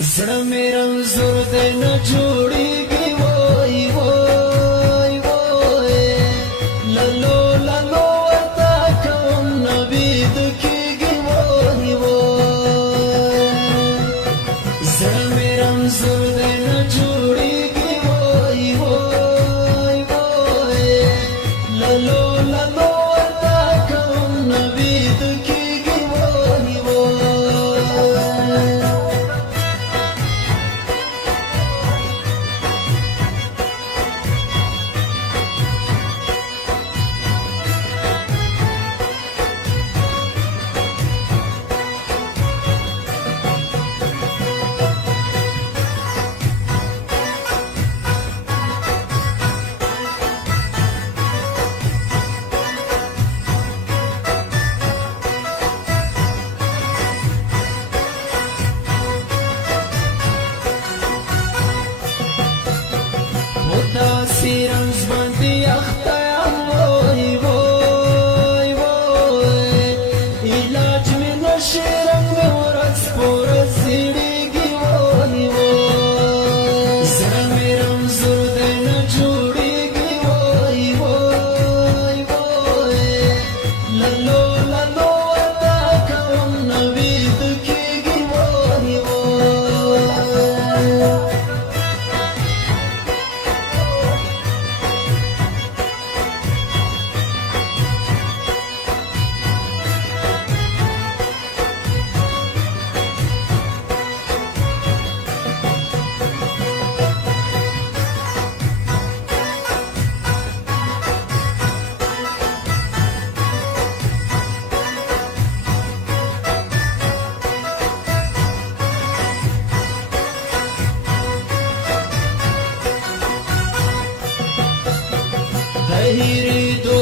زړه مې رنځور دی نه جوړېږي وای وای وای لالو لالو ورته کوم نه ویده کېږي وای وای زړه مې رنځور دی نه جوړېږي وای وای وای لالو لالو ورته کوم نه ویده کېږي وای وای Sirens bandi akhtayam voy voy voy ilaj mein nashiram mein oras poras zidegi voy voy zara meram zurde na jodegi voy voy voy lalo lalo ata kam navid kegi voy voy Dahiri do